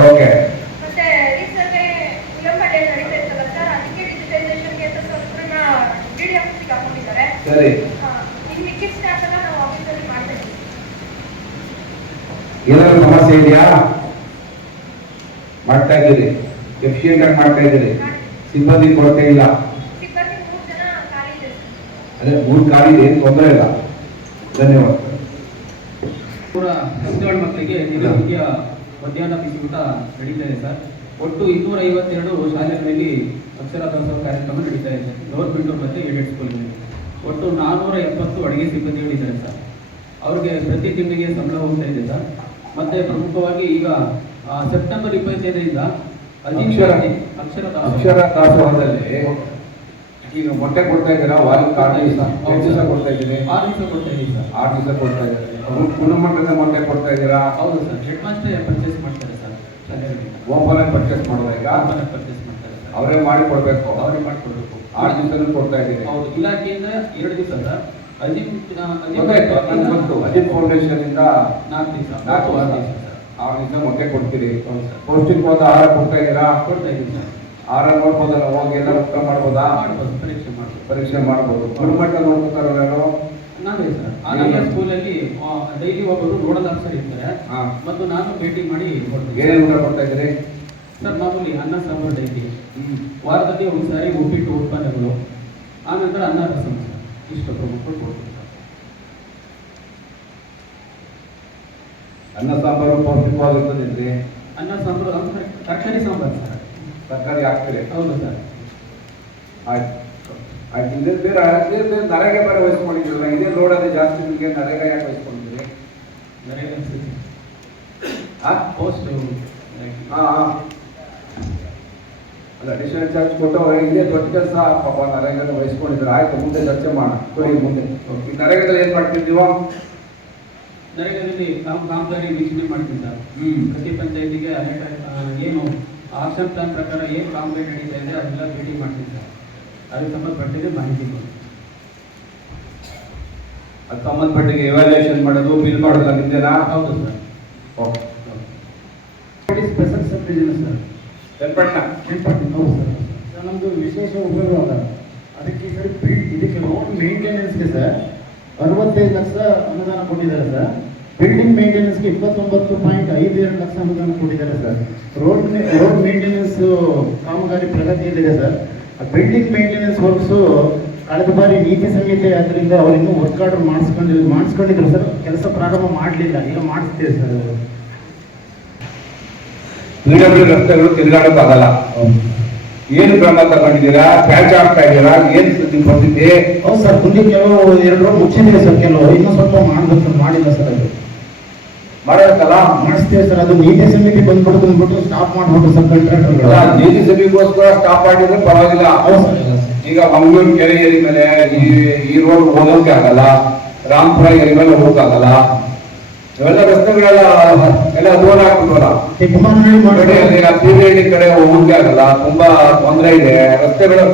Okay ಮತ್ತೆ ನಡೀತಾ ಇರ್ತಲ್ಲ ಸರ್? ಅದಕ್ಕೆ ಡಿಜಿಟೈಸೇಷನ್ಗೆ ಅಂತ ಸಂಪೂರ್ಣ ಹಾಕೊಂಡಿದ್ದಾರೆ. ಸರಿ. ಇನ್ನು ಮಿಕ್ಕಿದ ಸ್ಟಾಫ್ ಎಲ್ಲ ನಾವು ಆಫೀಸಲ್ಲಿ ಮಾಡ್ತಾ ಇದ್ದೀವಿ ಏನಾದ್ರು ಸಮಸ್ಯೆ ಇದೆಯಾ? ಮಾಡ್ತಾ ಇದ್ದೀರಿ. ಎಫಿಷಿಯಂಟ್ ಆಗಿ ಮಾಡ್ತಾ ಇದ್ದೀರಿ. ಸಿಬ್ಬಂದಿ ಕೊರತೆ ಇಲ್ಲ. ಸಿಬ್ಬಂದಿ ಮೂರು ಜನ ಖಾಲಿ ಇದೆ ಅದೇ ಮೂರು ಖಾಲಿ ಇದೆ ಏನು ತೊಂದರೆ ಇಲ್ಲ. ಧನ್ಯವಾದ. ಪೂರ ಹದಿನೇಳು ಮಕ್ಕಳಿಗೆ ಮಧ್ಯಾಹ್ನ ಬಿಸಿ ಊಟ ನಡೀತಾ ಇದೆ ಸರ್. ಒಟ್ಟು ಇನ್ನೂರ ಐವತ್ತೆರಡು ಶಾಲೆಗಳಲ್ಲಿ ಅಕ್ಷರ ದಾಸೋಹ ಕಾರ್ಯಕ್ರಮ ನಡೀತಾ ಇದೆ ಗೌರ್ಮೆಂಟ್ ಮತ್ತು ಏಡೆಡ್ ಸ್ಕೂಲ್ಗಳಲ್ಲಿ ಒಟ್ಟು ನಾನ್ನೂರ ಎಪ್ಪತ್ತು ಅಡುಗೆ ಸಿಬ್ಬಂದಿಗಳಿದ್ದಾರೆ ಸರ್. ಅವ್ರಿಗೆ ಪ್ರತಿ ತಿಂಗಳಿಗೆ ಸಂಬಳ ಹೋಗ್ತಾ ಇದೆ ಸರ್. ಮತ್ತೆ ಪ್ರಮುಖವಾಗಿ ಈಗ ಸೆಪ್ಟೆಂಬರ್ ಇಪ್ಪತ್ತೈದರಿಂದ ಅಕ್ಷರ- ಅಕ್ಷರ ಅಕ್ಷರ ದಾಸೋಹ. ದಾಸೋಹದಲ್ಲಿ ಈಗ ಮೊಟ್ಟೆ ಕೊಡ್ತಾ ಇದ್ದೀರಾ? ವಾರಕ್ಕೆ ಕಾರಣ ಎಷ್ಟು ದಿವಸ ಕೊಡ್ತಾ ಇದ್ದೀನಿ ಆರು ದಿವಸ ಕೊಡ್ತಾ ಇದ್ದೀನಿ ಸರ್. ಆರು ದಿವಸ ಕೊಡ್ತಾ ಇದ್ದೀರಿ. ಗುಣಮಟ್ಟದ ಮೊಟ್ಟೆ ಕೊಡ್ತಾ ಇದ್ದೀರಾ? ಹೌದು ಸರ್. ಹೆಡ್ ಮಾಸ್ಟರ್ ಪರ್ಚೇಸ್ ಮಾಡ್ತಾರೆ ಸರ್. ಓಪನ್ ಆಗಿ ಪರ್ಚೇಸ್ ಮಾಡುವ ಈಗ? ಪರ್ಚೇಸ್ ಮಾಡ್ತಾರೆ ಅವರೇ ಮಾಡಿ ಕೊಡಬೇಕು. ಅವರೇ ಮಾಡ್ಕೊಡ್ಬೇಕು ಆರು ದಿವಸನೂ ಕೊಡ್ತಾ ಇದ್ದೀರಿ. ಹೌದು. ಇಲಾಖೆಯಿಂದ ಎರಡು ದಿವಸ ಸರ್. ಅಜಿಮ್ ಅಜಿತ್ ಫೌಂಡೇಶನ್ ಇಂದ ನಾಲ್ಕು ದಿವಸ. ನಾಲ್ಕು ಆರು ದಿವಸ. ದಿವಸ. ಸರ್ ಆರು ದಿವಸ ಮೊಟ್ಟೆ ಕೊಡ್ತೀರಿ. ಪೌಷ್ಟಿಕವಾದ ಆಹಾರ ಕೊಡ್ತಾ ಇದ್ದೀರಾ? ಕೊಡ್ತಾ ಇದ್ದೀನಿ ಸರ್. ಆಹಾರ ನೋಡ್ಬೋದಲ್ಲ ಹೋಗಿ ಎಲ್ಲ ಊಟ ಮಾಡ್ಬೋದಾ? ಮಾಡ್ಬೋದು ಪರೀಕ್ಷೆ ಮಾಡ್ಬೋದು. ಪರೀಕ್ಷೆ ಮಾಡ್ಬೋದು. ಗುಣಮಟ್ಟ ನೋಡ್ಕೊತಾರ ಯಾರು? ನಾವೇ ಸರ್. ಆನಂದ ಸ್ಕೂಲಲ್ಲಿ ಡೈಲಿ ಒಬ್ಬರು ನೋಡಲ್ ಸರ್ ಇರ್ತಾರೆ. ಮತ್ತು ನಾನು ಭೇಟಿ ಮಾಡಿ ಕೊಡ್ತೀನಿ. ಏನೇನು ಊಟ ಕೊಡ್ತಾ ಇದ್ದೀರಿ? ಸರ್ ಮಾಮೂಲಿ ಅನ್ನ ಸಾಂಬಾರು ಡೈಲಿ. ವಾರದಲ್ಲಿ ಒಂದು ಸಾರಿ ಉಪ್ಪಿಟ್ಟು ಉತ್ಪನ್ನಗಳು. ಆನಂತರ ಅನ್ನ ರಸಂ ಸರ್. ಇಷ್ಟು ಪ್ರಮುಖ ಕೊಡ್ತೀನಿ. ಅನ್ನ ಸಾಂಬಾರು ಪೌಷ್ಟಿಕವಾಗಿರ್ತದೆ ಅನ್ನ ಸಾಂಬಾರು ಅಂದ್ರೆ ತರಕಾರಿ ಸಾಂಬಾರು ಸರ್. ತರಕಾರಿ ಹಾಕ್ತೀರಿ? ಹೌದು ಸರ್. ಆಯ್ತು. ಆಯ್ತು ಇದೇ ಬೇರೆ ಇದೇ ಬೇರೆ ನರೇಗೆ ಬೇರೆ ವಹಿಸ್ಕೊಂಡಿದ್ದೀರಲ್ಲ ಇದೇ ನೋಡೋದೇ ಜಾಸ್ತಿ ನಿಮಗೆ ನರೇಗ ಯಾಕೆ ವಹಿಸ್ಕೊಂಡಿದ್ದೀರಿ ಹಾ ಪೋಸ್ಟ್ ಹಾ ಹಾ ಅಲ್ಲ ಅಡಿಷನಲ್ ಚಾರ್ಜ್ ಕೊಟ್ಟು ಇದೇ ದೊಡ್ಡ ಕೆಲಸ ಪಾಪ ನರೇಗನ ವಹಿಸ್ಕೊಂಡಿದ್ರು ಆಯ್ತು ಮುಂದೆ ಚರ್ಚೆ ಮಾಡೋಣ. ಕೊಡಿ ಮುಂದೆ. ಈ ನರೇಗದಲ್ಲಿ ಏನು ಮಾಡ್ತಿದ್ದೀವ? ನರೇಗದಲ್ಲಿ ನಾವು ಕಾಮಗಾರಿ ವೀಕ್ಷಣೆ ಮಾಡ್ತೀನಿ ಸರ್ ಹ್ಮ್. ಪ್ರತಿ ಪಂಚಾಯತಿಗೆ ಅನೇಕ ಆಕ್ಷನ್ ಪ್ಲಾನ್ ಪ್ರಕಾರ ಏನು ಕಾಂಪ್ಲೇಂಟ್ ನಡೀತಾ ಇದೆ ಅದೆಲ್ಲ ಭೇಟಿ ಮಾಡ್ತೀನಿ ಸರ್ ಅದಕ್ಕೆ ಸಂಬಂಧಪಟ್ಟಿದ್ದು ಮಾಹಿತಿ ಕೊಡಿ. ಅದು ಸಂಬಂಧಪಟ್ಟಿಗೆ ಎವ್ಯಾಲ್ಯೂಯೇಷನ್ ಮಾಡೋದು ಬಿಲ್ ಮಾಡೋದು ನಾ ಹೌದು sir. Okay. Special sub division sir Channapatna ಹೌದು ಸರ್. ಸರ್ ನಮ್ಮದು ವಿಶೇಷ ಉಪಯೋಗ ಅದಕ್ಕೆ ಈ ಬಿಲ್ಡ್ ಇದಕ್ಕೆ ರೋಡ್ ಮೇಂಟೆನೆನ್ಸ್ಗೆ ಸರ್ ಅರವತ್ತೈದು ಲಕ್ಷ ಅನುದಾನ ಕೊಟ್ಟಿದ್ದಾರೆ ಸರ್. ಬಿಲ್ಡಿಂಗ್ ಮೇಂಟೆನೆನ್ಸ್ಗೆ ಇಪ್ಪತ್ತೊಂಬತ್ತು ಪಾಯಿಂಟ್ ಐದು ಎರಡು ಲಕ್ಷ ಅನುದಾನ ಕೊಟ್ಟಿದ್ದಾರೆ ಸರ್ ರೋಡ್ ರೋಡ್ ಮೇಂಟೆನೆನ್ಸ್ ಕಾಮಗಾರಿ ಪ್ರಗತಿಯಲ್ಲಿದೆ ಸರ್ ಬಿಲ್ಡಿಂಗ್ ಮೇಂಟೆನೆನ್ಸ್ ವರ್ಕ್ಸು ಕಳೆದ ಬಾರಿ ನೀತಿ ಸಂಹಿತೆ ಆದ್ದರಿಂದ ಅವರಿನ್ನೂ ವರ್ಕ್ ಆರ್ಡರ್ ಮಾಡಿಸ್ಕೊಂಡಿದ್ರು ಮಾಡಿಸ್ಕೊಂಡಿದ್ರು ಸರ್ ಕೆಲಸ ಪ್ರಾರಂಭ ಮಾಡಲಿಲ್ಲ. ಈಗ ಮಾಡಿಸ್ತೀವಿ ಸರ್ ಅವರು ಪಿ ಡಬ್ಲ್ಯೂ ರಸ್ತೆಗಳು ತಿರುಗಾಡೋಕ್ಕಾಗಲ್ಲ ಏನು ಕ್ರಮ ತಗೊಂಡಿದ್ದೀರಾ? ಪ್ಯಾಚ್ ಆಗ್ತಾ ಇದ್ದೀರಾ? ಏನು ಸುದ್ದಿ ಬಂದಿದೆ ಹೌದು ಸರ್ ಮುಂದೆ ಕೆಲವು ಎರಡು ರೋಡ್ ಮುಚ್ಚಿದೆ ಸರ್ ಕೆಲವು ಇನ್ನೂ ಸ್ವಲ್ಪ ಮಾಡಬೇಕು ಮಾಡಿಲ್ಲ ಸರ್ ಅದು. ಮಾಡೋದಕ್ಕಲ್ಲ? ಮಾಡಿಸ್ತೇವೆ ಸರ್ ಅದು ನೀತಿ ಸಮಿತಿ ಬಂದ್ಬಿಟ್ಟು ಅಂದ್ಬಿಟ್ಟು ಸ್ಟಾಪ್ ಮಾಡ್ಬಿಟ್ಟು ಸರ್ ಕಾಂಟ್ರಾಕ್ಟರ್ಗಳು ನೀತಿ ಸಮಿತಿಗೋಸ್ಕರ ಸ್ಟಾಪ್ ಮಾಡಿದ್ರೆ ಪರವಾಗಿಲ್ಲ. ಈಗ ಮಂಗಳೂರು ಕೆರೆ ಏರಿ ಮೇಲೆ ಈ ಈ ರೋಡ್ ಹೋಗೋಕೆ ಆಗಲ್ಲ. ರಾಮ್ಪುರ ಏರಿ ಮೇಲೆ ಹೋಗಕ್ಕಾಗಲ್ಲ ಇವೆಲ್ಲ ರಸ್ತೆಗಳೆಲ್ಲ ಎಲ್ಲ ದೂರ ಆಗ್ಬಿಟ್ವಲ್ಲ ಕಡೆ ಹೋಗಕ್ಕೆ ಆಗಲ್ಲ. ತುಂಬಾ ತೊಂದರೆ ಇದೆ. ರಸ್ತೆಗಳು